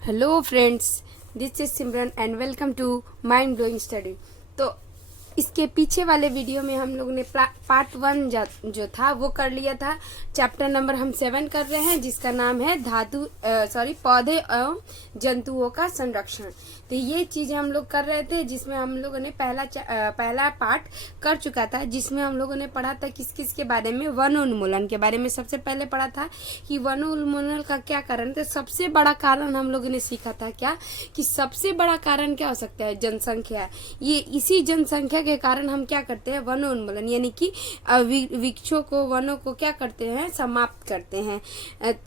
Hello friends, this is Simran and welcome to mind blowing study. तो इसके पीछे वाले वीडियो में हम लोग ने पार्ट 1 जो था वो कर लिया था। चैप्टर नंबर हम 7 कर रहे हैं जिसका नाम है पौधे एवं जंतुओं का संरक्षण। तो ये चीजें हम लोग कर रहे थे जिसमें हम लोगों ने पहला पार्ट कर चुका था, जिसमें हम लोगों ने पढ़ा था किस किस के बारे में। वनोन्मूलन के बारे में सबसे पहले पढ़ा था कि वनोन्मूलन का क्या कारण। तो सबसे बड़ा कारण हम लोगों ने सीखा था क्या कि सबसे बड़ा कारण क्या हो सकता है, जनसंख्या। ये इसी जनसंख्या के कारण हम क्या करते हैं, वनोन्मूलन, यानी कि वृक्षों को, वनों को क्या करते हैं, समाप्त करते हैं।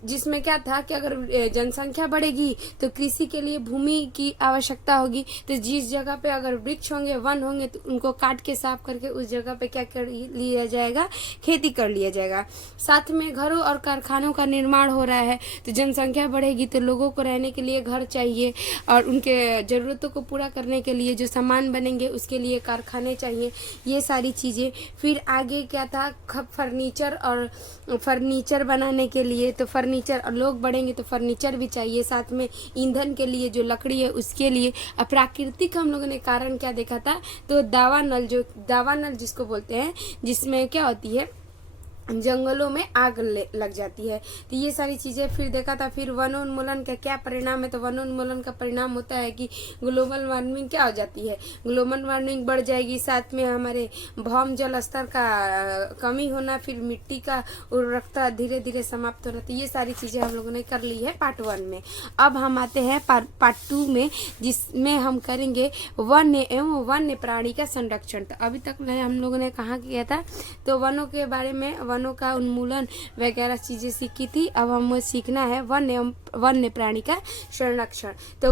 जिसमें क्या था कि अगर जनसंख्या बढ़ेगी तो कृषि के लिए भूमि की आवश्यकता होगी। तो जिस जगह पे अगर वृक्ष होंगे, वन होंगे, तो उनको काट के साफ करके उस जगह पे क्या कर लिया जाएगा, खेती कर लिया जाएगा। साथ में घरों और कारखानों का निर्माण हो रहा है। तो जनसंख्या बढ़ेगी तो लोगों को रहने के लिए घर चाहिए और उनके जरूरतों को पूरा करने के लिए जो सामान बनेंगे उसके लिए कारखाने चाहिए। ये सारी चीजें। फिर आगे क्या था, फर्नीचर बनाने के लिए, तो फर्नीचर, लोग बढ़ेंगे तो फर्नीचर भी चाहिए। साथ में ईंधन के लिए जो लकड़ी है उसके लिए। प्राकृतिक हम लोगों ने कारण क्या देखा था, तो दावानल जिसको बोलते हैं, जिसमें क्या होती है, जंगलों में आग लग जाती है। तो ये सारी चीजें फिर देखा था। फिर वनोन्मूलन का क्या परिणाम है, तो वनोन्मूलन का परिणाम होता है कि ग्लोबल वार्मिंग क्या हो जाती है, ग्लोबल वार्मिंग बढ़ जाएगी। साथ में हमारे भौम जल स्तर का कमी होना, फिर मिट्टी का उर्वरकता धीरे धीरे समाप्त होना। तो ये सारी चीजें हम लोगों ने कर ली है पार्ट 1 में। अब हम आते हैं पार्ट 2 में, जिसमें हम करेंगे वन्य एवं वन्य प्राणी का संरक्षण। तो अभी तक हम लोगों ने कहा किया था, तो वनों के बारे में, वनों का उन्मूलन वगैरह चीजें सीखी थी। अब हमें सीखना है वन्य प्राणी का संरक्षण। तो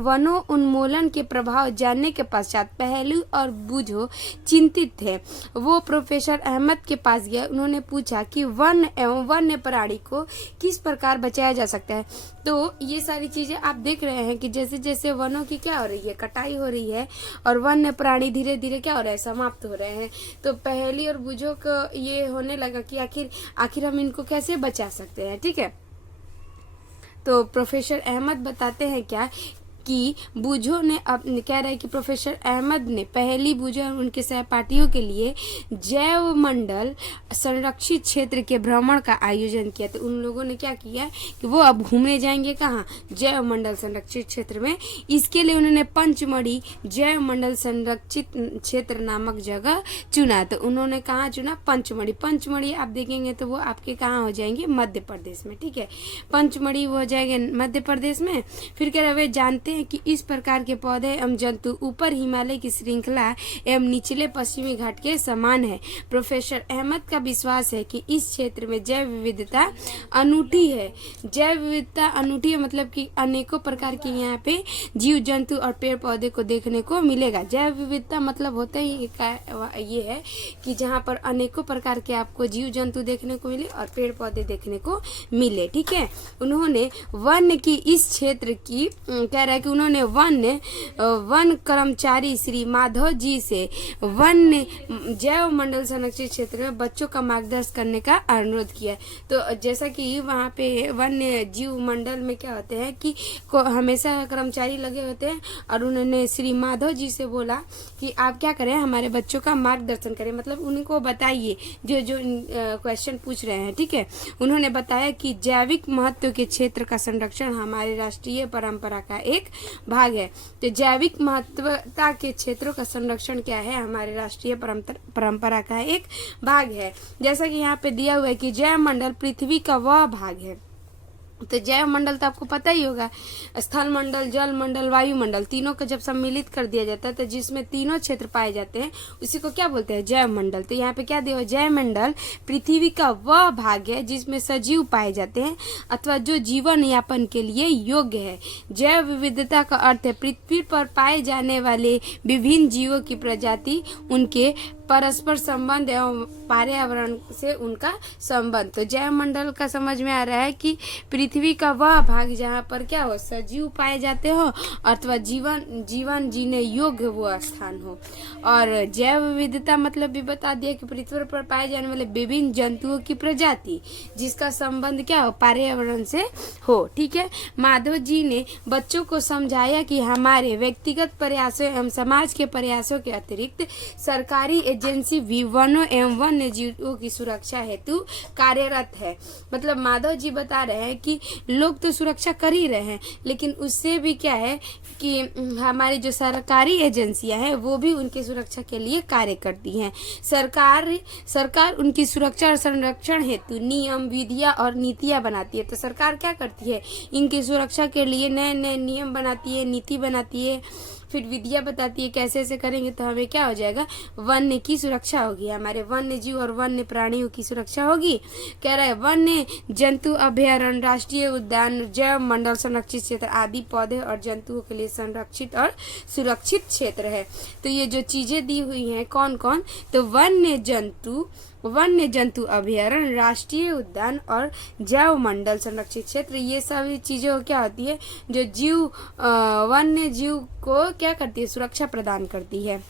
वनों उन्मूलन के प्रभाव जानने के पश्चात पहलू और बूझो चिंतित थे। वो प्रोफेसर अहमद के पास गए। उन्होंने पूछा कि वन एवं वन्य प्राणी को किस प्रकार बचाया जा सकता है। तो ये सारी चीजें आप देख रहे हैं कि जैसे जैसे वनों की क्या हो रही है, कटाई हो रही है, और वन्य प्राणी धीरे धीरे क्या हो रहा है, समाप्त हो रहे हैं। तो पहेली और बूझो को ये होने लगा कि आखिर हम इनको कैसे बचा सकते हैं। ठीक है, तो प्रोफेसर अहमद बताते हैं क्या कि बूझो ने कह रहा है कि प्रोफेसर अहमद ने पहली बूझो और उनके सहपाठियों के लिए जैव मंडल संरक्षित क्षेत्र के भ्रमण का आयोजन किया। तो उन लोगों ने क्या किया कि वो अब घूमने जाएंगे कहाँ, जैव मंडल संरक्षित क्षेत्र में। इसके लिए उन्होंने पंचमढ़ी जैव मंडल संरक्षित क्षेत्र नामक जगह चुना। तो उन्होंने कहाँ चुना, पंचमढ़ी आप देखेंगे तो वो आपके कहाँ हो जाएंगे, मध्य प्रदेश में। ठीक है, पंचमढ़ी वो हो जाएंगे मध्य प्रदेश में। फिर कह रहे वे जानते हैं कि इस प्रकार के पौधे एवं जंतु ऊपर हिमालय की श्रृंखला एवं निचले पश्चिमी घाट के समान है। प्रोफेसर अहमद का विश्वास है कि इस क्षेत्र में जैव विविधता अनूठी है। जैव विविधता अनूठी है मतलब कि अनेकों प्रकार के यहाँ पे जीव जंतु और पेड़ पौधे को देखने को मिलेगा। जैव विविधता मतलब होता ही ये है कि जहाँ पर अनेकों प्रकार के आपको जीव जंतु देखने को मिले और पेड़ पौधे देखने को मिले। ठीक है, उन्होंने वन की इस क्षेत्र की कह रहा है कि उन्होंने वन कर्मचारी श्री माधव जी से जैव मंडल संरक्षित क्षेत्र में बच्चों का मार्गदर्शन करने का अनुरोध किया। तो जैसा कि वहाँ पे वन्य जीव मंडल में क्या होते हैं कि हमेशा कर्मचारी लगे होते हैं, और उन्होंने श्री माधव जी से बोला कि आप क्या करें, हमारे बच्चों का मार्गदर्शन करें, मतलब उनको बताइए जो जो क्वेश्चन पूछ रहे हैं। ठीक है, उन्होंने बताया कि जैविक महत्व के क्षेत्र का संरक्षण हमारी राष्ट्रीय परंपरा का एक भाग है। तो जैविक महत्वता के क्षेत्रों का संरक्षण क्या है, हमारे राष्ट्रीय परंपरा का एक भाग है। जैसा कि यहाँ पे दिया हुआ है कि जैव मंडल पृथ्वी का वह भाग है। तो जैव मंडल तो आपको पता ही होगा, स्थल मंडल, जल मंडल, वायुमंडल, तीनों को जब सम्मिलित कर दिया जाता है तो जिसमें तीनों क्षेत्र पाए जाते हैं उसी को क्या बोलते हैं, जैव मंडल। तो यहाँ पे क्या दिया, जैव मंडल पृथ्वी का वह भाग है जिसमें सजीव पाए जाते हैं अथवा जो जीवन यापन के लिए योग्य है। जैव विविधता का अर्थ है पृथ्वी पर पाए जाने वाले विभिन्न जीवों की प्रजाति, उनके परस्पर संबंध एवं पर्यावरण से उनका संबंध। तो जैव मंडल का समझ में आ रहा है कि पृथ्वी का वह भाग जहाँ पर क्या हो, सजीव पाए जाते हो अथवा जीवन जीने योग्य वो स्थान हो। और जैव विविधता मतलब भी बता दिया कि पृथ्वी पर पाए जाने वाले विभिन्न जंतुओं की प्रजाति जिसका संबंध क्या हो, पर्यावरण से हो। ठीक है, माधव जी ने बच्चों को समझाया कि हमारे व्यक्तिगत प्रयासों एवं समाज के प्रयासों के अतिरिक्त सरकारी एजेंसी भी वनों एवं वन्य जीवों की सुरक्षा हेतु कार्यरत है। मतलब माधव जी बता रहे हैं कि लोग तो सुरक्षा कर ही रहे हैं, लेकिन उससे भी क्या है कि हमारी जो सरकारी एजेंसियां हैं वो भी उनकी सुरक्षा के लिए कार्य करती हैं। सरकार उनकी सुरक्षा और संरक्षण हेतु नियम, विधियां और नीतियां बनाती है। तो सरकार क्या करती है, इनकी सुरक्षा के लिए नए नए नियम बनाती है, नीति बनाती है, फिर विधियां बताती है कैसे ऐसे करेंगे तो हमें क्या हो जाएगा, वन्य की सुरक्षा होगी, हमारे वन्य जीव और वन्य प्राणियों की सुरक्षा होगी। कह रहा है वन्य जंतु अभयारण्य, राष्ट्रीय उद्यान, जैव मंडल, संरक्षित क्षेत्र आदि पौधे और जंतुओं के लिए संरक्षित और सुरक्षित क्षेत्र है। तो ये जो चीजें दी हुई हैं कौन कौन, तो वन्य जंतु अभयारण्य, राष्ट्रीय उद्यान और जैव मंडल संरक्षित क्षेत्र, ये सभी चीजें क्या होती है, जो वन्य जीव को क्या करती है, सुरक्षा प्रदान करती है।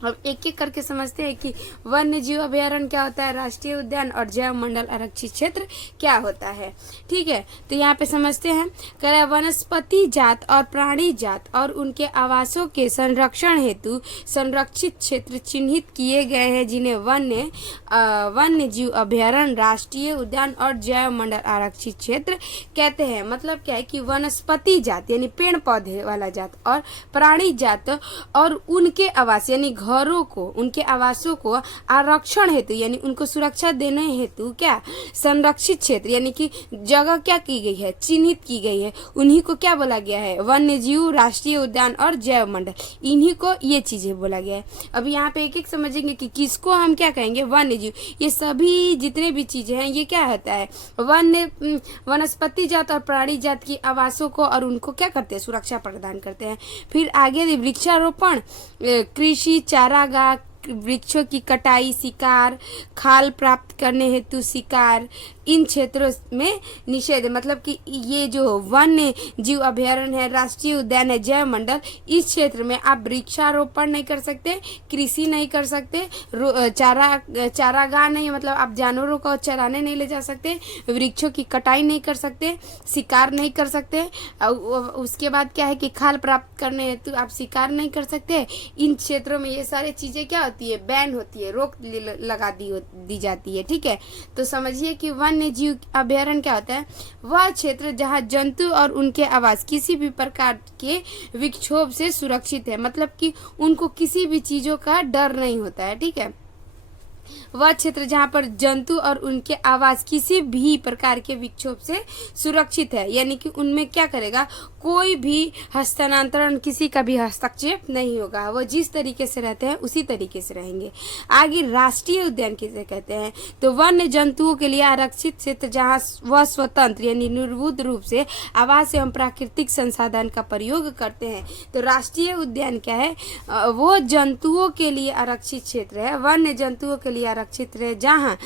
अब एक एक करके समझते हैं कि वन्य जीव अभयारण्य क्या होता है, राष्ट्रीय उद्यान और जैव मंडल आरक्षित क्षेत्र क्या होता है। ठीक है, तो यहाँ पे समझते हैं, कह रहा है वनस्पति जात और प्राणी जात और उनके आवासों के संरक्षण हेतु संरक्षित क्षेत्र चिन्हित किए गए हैं, जिन्हें वन्य जीव अभयारण्य, राष्ट्रीय उद्यान और जैव मंडल आरक्षित क्षेत्र कहते हैं। मतलब क्या है कि वनस्पति जात यानी पेड़ पौधे वाला जात और प्राणी जात और उनके आवास यानी घरों को, उनके आवासों को आरक्षण हेतु यानी उनको सुरक्षा देने हेतु क्या, संरक्षित क्षेत्र यानी कि जगह क्या की गई है, चिन्हित की गई है, उन्हीं को क्या बोला गया है, वन्य जीव, राष्ट्रीय उद्यान और जैव मंडल, इन्हीं को ये चीजें बोला गया है। अब यहाँ पे एक एक समझेंगे कि किसको हम क्या कहेंगे, वन्य जीव। ये सभी जितने भी चीजें हैं ये क्या होता है, वनस्पति जात और प्राणी जात की आवासों को और उनको क्या करते हैं, सुरक्षा प्रदान करते हैं। फिर आगे वृक्षारोपण, कृषि, चारागाह, वृक्षों की कटाई, शिकार, खाल प्राप्त करने हेतु शिकार, इन क्षेत्रों में निषेध। मतलब कि ये जो वन्य जीव अभयारण्य है, राष्ट्रीय उद्यान है, जैव मंडल, इस क्षेत्र में आप वृक्षारोपण नहीं कर सकते, कृषि नहीं कर सकते, चारागाह नहीं, मतलब आप जानवरों को चराने नहीं ले जा सकते, वृक्षों की कटाई नहीं कर सकते, शिकार नहीं कर सकते, उसके बाद क्या है कि खाल प्राप्त करने हेतु आप शिकार नहीं कर सकते। इन क्षेत्रों में ये सारी चीजें क्या होती है, बैन होती है, रोक लगा दी जाती है। ठीक है, तो समझिए कि वन्य जीव अभयारण्य क्या होता है, वह क्षेत्र जहां जंतु और उनके आवास किसी भी प्रकार के विक्षोभ से सुरक्षित है। मतलब कि उनको किसी भी चीजों का डर नहीं होता है। ठीक है, वह क्षेत्र जहाँ पर जंतु और उनके आवास किसी भी प्रकार के विक्षोभ से सुरक्षित है, यानी कि उनमें क्या करेगा, कोई भी हस्तांतरण, किसी का भी हस्तक्षेप नहीं होगा, वो जिस तरीके से रहते हैं उसी तरीके से रहेंगे। आगे राष्ट्रीय उद्यान किसे कहते हैं, तो वन्य जंतुओं के लिए आरक्षित क्षेत्र जहाँ वह स्वतंत्र यानी निर्बुद्ध रूप से आवास एवं प्राकृतिक संसाधन का प्रयोग करते हैं। तो राष्ट्रीय उद्यान क्या है, वो जंतुओं के लिए आरक्षित क्षेत्र है, वन्य जंतुओं के लिए आरक्षित है, जहाँ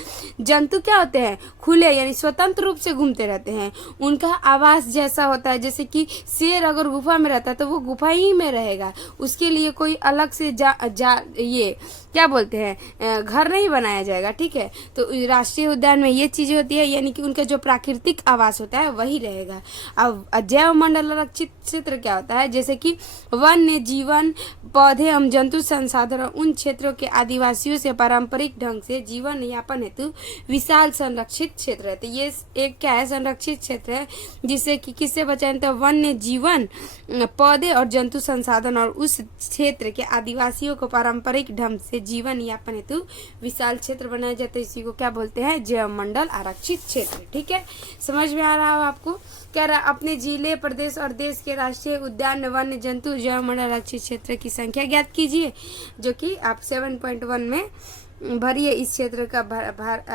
जंतु क्या होते हैं, खुले यानी स्वतंत्र रूप से घूमते रहते हैं, उनका आवास जैसा होता है, जैसे कि शेर अगर गुफा में रहता है तो वो गुफा ही में रहेगा, उसके लिए कोई अलग से ये क्या बोलते हैं, घर नहीं बनाया जाएगा। ठीक है, तो राष्ट्रीय उद्यान में ये चीजें होती है, यानी कि उनका जो प्राकृतिक आवास होता है वही रहेगा। अब जैव मंडल आरक्षित क्षेत्र क्या होता है, जैसे कि वन्य जीवन, पौधे एवं जंतु संसाधन उन क्षेत्रों के आदिवासियों से पारंपरिक ढंग से जीवन यापन हेतु विशाल संरक्षित क्षेत्र है। तो ये एक क्या है, संरक्षित क्षेत्र है, जिससे कि किससे बचाएं, तो वन्य जीवन, पौधे और जंतु संसाधन और उस क्षेत्र के आदिवासियों को पारंपरिक ढंग से जीवन यापन हेतु विशाल क्षेत्र बनाया जाता है। इसी को क्या बोलते हैं, जैव मंडल आरक्षित क्षेत्र। ठीक है, समझ में आ रहा हो आपको। कह रहा अपने जिले, प्रदेश और देश के राष्ट्रीय उद्यान में वन्य जंतु जैव मंडल आरक्षित क्षेत्र की संख्या ज्ञात कीजिए, जो कि आप 7.1 में भरिए इस क्षेत्र का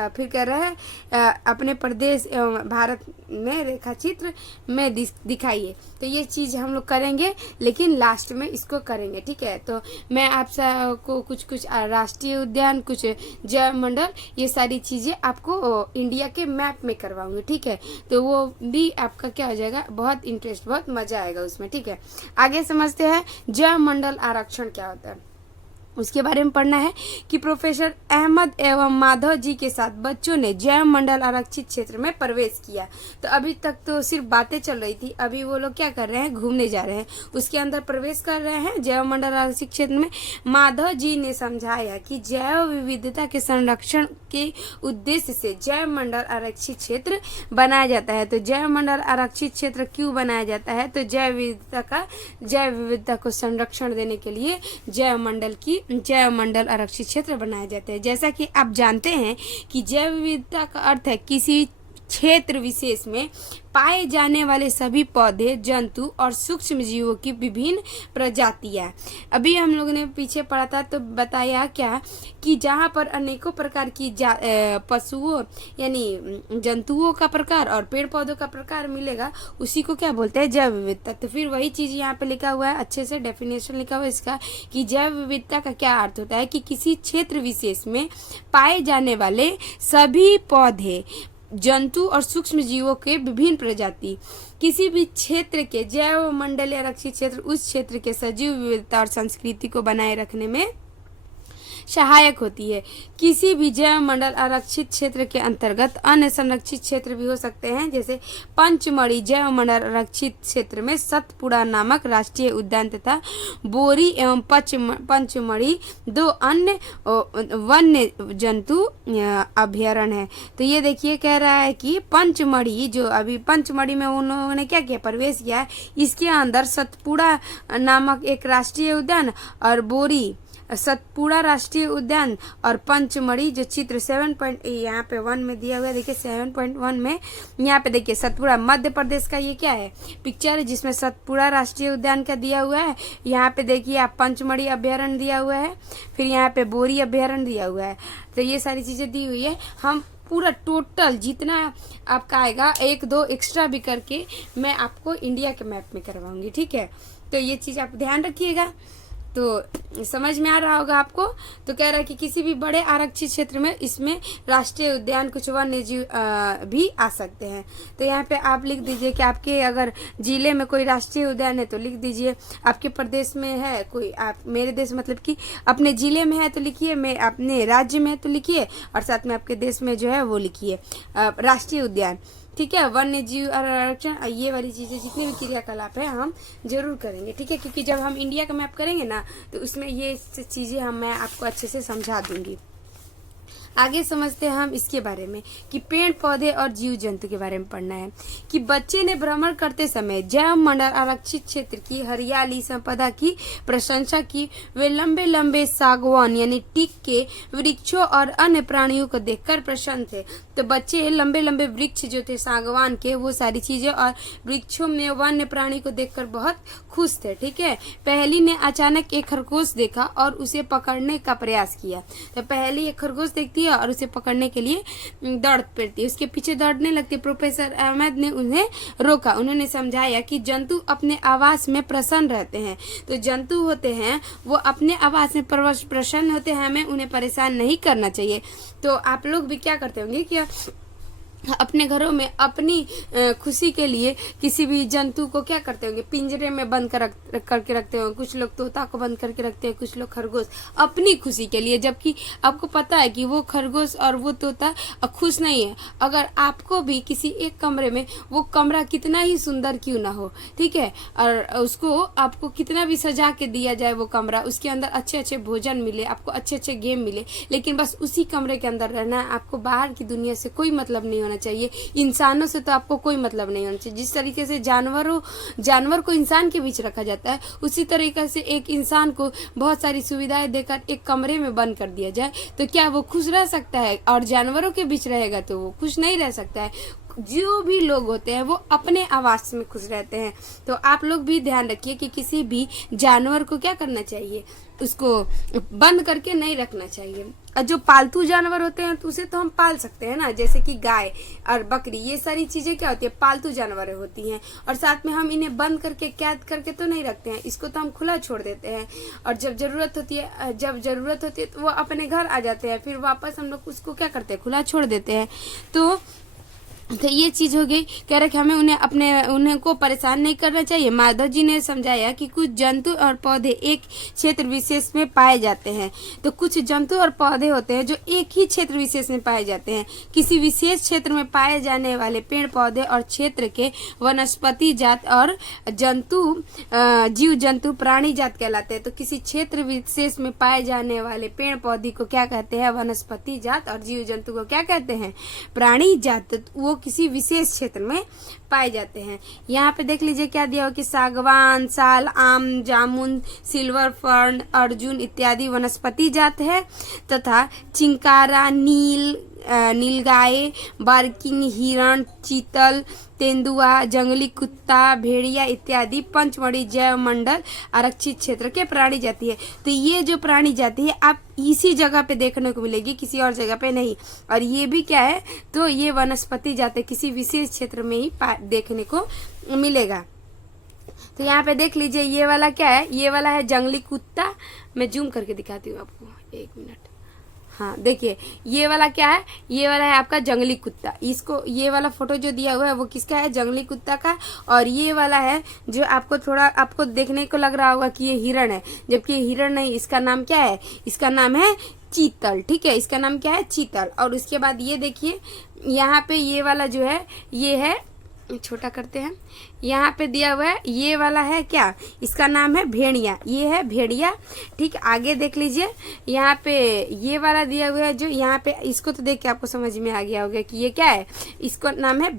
फिर कह रहा है अपने प्रदेश एवं भारत में रेखा चित्र में दिखाइए। तो ये चीज़ हम लोग करेंगे, लेकिन लास्ट में इसको करेंगे, ठीक है। तो मैं आप सबको कुछ कुछ राष्ट्रीय उद्यान, कुछ जैव मंडल, ये सारी चीज़ें आपको इंडिया के मैप में करवाऊंगी, ठीक है। तो वो भी आपका क्या हो जाएगा, बहुत इंटरेस्ट, बहुत मजा आएगा उसमें, ठीक है। आगे समझते हैं जैव मंडल आरक्षण क्या होता है, उसके बारे में पढ़ना है कि प्रोफेसर अहमद एवं माधव जी के साथ बच्चों ने जैव मंडल आरक्षित क्षेत्र में प्रवेश किया। तो अभी तक तो सिर्फ बातें चल रही थी, अभी वो लोग क्या कर रहे हैं, घूमने जा रहे हैं, उसके अंदर प्रवेश कर रहे हैं जैव मंडल आरक्षित क्षेत्र में। माधव जी ने समझाया कि जैव विविधता के संरक्षण के उद्देश्य से जैव मंडल आरक्षित क्षेत्र बनाया जाता है। तो जैव मंडल आरक्षित क्षेत्र क्यों बनाया जाता है, तो जैव विविधता को संरक्षण देने के लिए जैव मंडल आरक्षित क्षेत्र बनाए जाते हैं। जैसा कि आप जानते हैं कि जैव विविधता का अर्थ है किसी क्षेत्र विशेष में पाए जाने वाले सभी पौधे, जंतु और सूक्ष्म जीवों की विभिन्न प्रजातियां। अभी हम लोगों ने पीछे पढ़ा था तो बताया क्या कि जहाँ पर अनेकों प्रकार की पशुओं यानी जंतुओं का प्रकार और पेड़ पौधों का प्रकार मिलेगा, उसी को क्या बोलते हैं, जैव विविधता। तो फिर वही चीज यहाँ पे लिखा हुआ है, अच्छे से डेफिनेशन लिखा हुआ है इसका कि जैव विविधता का क्या अर्थ होता है कि किसी क्षेत्र विशेष में पाए जाने वाले सभी पौधे, जंतु और सूक्ष्म जीवों के विभिन्न प्रजाति। किसी भी क्षेत्र के जैव मंडलीय आरक्षित क्षेत्र उस क्षेत्र के सजीव विविधता और संस्कृति को बनाए रखने में सहायक होती है। किसी भी जैव मंडल आरक्षित क्षेत्र के अंतर्गत अन्य संरक्षित क्षेत्र भी हो सकते हैं, जैसे पंचमढ़ी जैव मंडल आरक्षित क्षेत्र में सतपुड़ा नामक राष्ट्रीय उद्यान तथा बोरी एवं पंचमढ़ी दो अन्य वन्य जंतु अभ्यारण्य है। तो ये देखिए कह रहा है कि पंचमढ़ी, जो अभी पंचमढ़ी में उन्होंने क्या किया, प्रवेश किया है, इसके अंदर सतपुड़ा नामक एक राष्ट्रीय उद्यान और बोरी सतपुड़ा राष्ट्रीय उद्यान और पंचमढ़ी, जो चित्र 7 यहाँ पे 1 में दिया हुआ है, देखिए 7.1 में यहाँ पे देखिए सतपुड़ा मध्य प्रदेश का ये क्या है, पिक्चर है जिसमें सतपुड़ा राष्ट्रीय उद्यान का दिया हुआ है। यहाँ पे देखिए आप पंचमढ़ी अभ्यारण्य दिया हुआ है, फिर यहाँ पे बोरी अभ्यारण्य दिया हुआ है। तो ये सारी चीजें दी हुई है। हम पूरा टोटल जितना आपका आएगा 1-2 एक्स्ट्रा भी करके मैं आपको इंडिया के मैप में करवाऊंगी, ठीक है। तो ये चीज आप ध्यान रखिएगा। तो समझ में आ रहा होगा आपको। तो कह रहा है कि किसी भी बड़े आरक्षित क्षेत्र में इसमें राष्ट्रीय उद्यान, कुछ वन्य जीव भी आ सकते हैं। तो यहाँ पे आप लिख दीजिए कि आपके अगर जिले में कोई राष्ट्रीय उद्यान है तो लिख दीजिए, आपके प्रदेश में है कोई, आप मेरे देश मतलब कि अपने जिले में है तो लिखिए, मैं अपने राज्य में है तो लिखिए, और साथ में आपके देश में जो है वो लिखिए राष्ट्रीय उद्यान, ठीक है। वन्य जीव आरक्षण, ये वाली चीजें जितने भी क्रियाकलाप है हम जरूर करेंगे, ठीक है, क्योंकि जब हम इंडिया का मैप करेंगे ना तो उसमें ये चीजें मैं आपको अच्छे से समझा दूंगी। आगे समझते हैं हम इसके बारे में कि पेड़ पौधे और जीव जंतु के बारे में पढ़ना है कि बच्चे ने भ्रमण करते समय जैव मंडल आरक्षित क्षेत्र की हरियाली संपदा की प्रशंसा की। वे लंबे लंबे सागवान यानी टीक के वृक्षों और अन्य प्राणियों को देखकर प्रसन्न थे। तो बच्चे लंबे लंबे वृक्ष जो थे सागवान के, वो सारी चीजें और वृक्षों में वन्य प्राणी को देखकर बहुत खुश थे, ठीक है। पहली ने अचानक एक खरगोश देखा और उसे पकड़ने का प्रयास किया। तो पहली एक खरगोश देखती है और उसे पकड़ने के लिए दौड़ पड़ती है, उसके पीछे दौड़ने लगती है। प्रोफेसर अहमद ने उन्हें रोका। उन्होंने समझाया कि जंतु अपने आवास में प्रसन्न रहते हैं। तो जंतु होते हैं वो अपने आवास में प्रसन्न होते हैं, हमें उन्हें परेशान नहीं करना चाहिए। तो आप लोग भी क्या करते होंगे कि अपने घरों में अपनी खुशी के लिए किसी भी जंतु को क्या करते होंगे, पिंजरे में बंद करके रखते होंगे। कुछ लोग तोता को बंद करके रखते हैं, कुछ लोग खरगोश, अपनी खुशी के लिए, जबकि आपको पता है कि वो खरगोश और वो तोता खुश नहीं है। अगर आपको भी किसी एक कमरे में, वो कमरा कितना ही सुंदर क्यों ना हो, ठीक है, और उसको आपको कितना भी सजा के दिया जाए वो कमरा, उसके अंदर अच्छे अच्छे भोजन मिले, आपको अच्छे अच्छे गेम मिले, लेकिन बस उसी कमरे के अंदर रहना है। आपको बाहर की दुनिया से कोई मतलब नहीं चाहिए। इंसानों से तो आपको कोई मतलब नहीं होना चाहिए। जिस तरीके से जानवर को इंसान के बीच रखा जाता है, उसी तरीके से एक इंसान को बहुत सारी सुविधाएं देकर एक कमरे में बंद कर दिया जाए तो क्या वो खुश रह सकता है? और जानवरों के बीच रहेगा तो वो खुश नहीं रह सकता है। जो भी लोग होते हैं वो अपने आवास में खुश रहते हैं। तो आप लोग भी ध्यान रखिए कि किसी भी जानवर को क्या करना चाहिए, उसको बंद करके नहीं रखना चाहिए। और जो पालतू जानवर होते हैं तो उसे तो हम पाल सकते हैं ना, जैसे कि गाय और बकरी, ये सारी चीजें क्या होती है, पालतू जानवर होती हैं। और साथ में हम इन्हें बंद करके कैद करके तो नहीं रखते हैं, इसको तो हम खुला छोड़ देते हैं। और जब जरूरत होती है तो वो अपने घर आ जाते हैं, फिर वापस हम लोग उसको क्या करते हैं, खुला छोड़ देते हैं। तो ये चीज हो गई। कह रहे कि हमें उन्हें को परेशान नहीं करना चाहिए। माधव जी ने समझाया कि कुछ जंतु और पौधे एक क्षेत्र विशेष में पाए जाते हैं। तो कुछ जंतु और पौधे होते हैं जो एक ही क्षेत्र विशेष में पाए जाते हैं। किसी विशेष क्षेत्र में पाए जाने वाले पेड़ पौधे और क्षेत्र के वनस्पति जात और जीव जंतु प्राणी जात कहलाते हैं। तो किसी क्षेत्र विशेष में पाए जाने वाले पेड़ पौधे को क्या कहते हैं, वनस्पति जात, और जीव जंतु को क्या कहते हैं, प्राणी जात। वो किसी विशेष क्षेत्र में पाए जाते हैं। यहाँ पे देख लीजिए क्या दिया हो कि सागवान, साल, आम, जामुन, सिल्वर फर्न, अर्जुन इत्यादि वनस्पति जात है तथा चिंकारा, नीलगाय, बार्किंग, हिरण, चीतल, तेंदुआ, जंगली कुत्ता, भेड़िया इत्यादि पंचमढ़ी जैव मंडल आरक्षित क्षेत्र के प्राणी जाति है। तो ये जो प्राणी जाति है आप इसी जगह पे देखने को मिलेगी, किसी और जगह पे नहीं। और ये भी क्या है, तो ये वनस्पति जाति किसी विशेष क्षेत्र में ही देखने को मिलेगा। तो यहाँ पे देख लीजिए ये वाला क्या है, ये वाला है जंगली कुत्ता। मैं जूम करके दिखाती हूँ आपको, एक मिनट। हाँ देखिए ये वाला क्या है, ये वाला है आपका जंगली कुत्ता। इसको ये वाला फोटो जो दिया हुआ है वो किसका है, जंगली कुत्ता का। और ये वाला है जो आपको देखने को लग रहा होगा कि ये हिरण है, जबकि ये हिरण नहीं, इसका नाम क्या है, इसका नाम है चीतल। ठीक है, इसका नाम क्या है, चीतल। और उसके बाद ये देखिए यहाँ पे ये वाला जो है, ये है, छोटा करते हैं, यहाँ पे दिया हुआ है ये वाला है क्या, इसका नाम है भेड़िया। ये है भेड़िया। ठीक, आगे देख लीजिए यहाँ पे ये वाला दिया हुआ है जो यहाँ पे, इसको तो देख के आपको समझ में आ गया होगा कि ये क्या है, इसको नाम है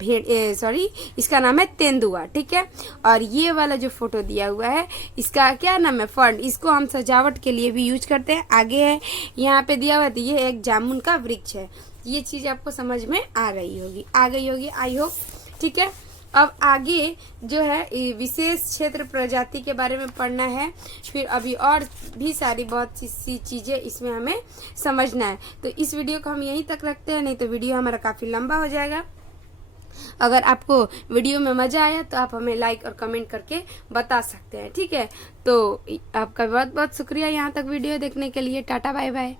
इसका नाम है तेंदुआ। ठीक है, और ये वाला जो फोटो दिया हुआ है इसका क्या नाम है, फर्न। इसको हम सजावट के लिए भी यूज करते हैं। आगे है यहाँ पे दिया हुआ है, ये एक जामुन का वृक्ष है। ये चीज आपको समझ में आ गई होगी, आई होप। ठीक है, अब आगे जो है विशेष क्षेत्र प्रजाति के बारे में पढ़ना है, फिर अभी और भी सारी बहुत सी चीजें इसमें हमें समझना है। तो इस वीडियो को हम यहीं तक रखते हैं, नहीं तो वीडियो हमारा काफी लंबा हो जाएगा। अगर आपको वीडियो में मजा आया तो आप हमें लाइक और कमेंट करके बता सकते हैं। ठीक है, तो आपका बहुत बहुत शुक्रिया यहाँ तक वीडियो देखने के लिए। Tata bye bye.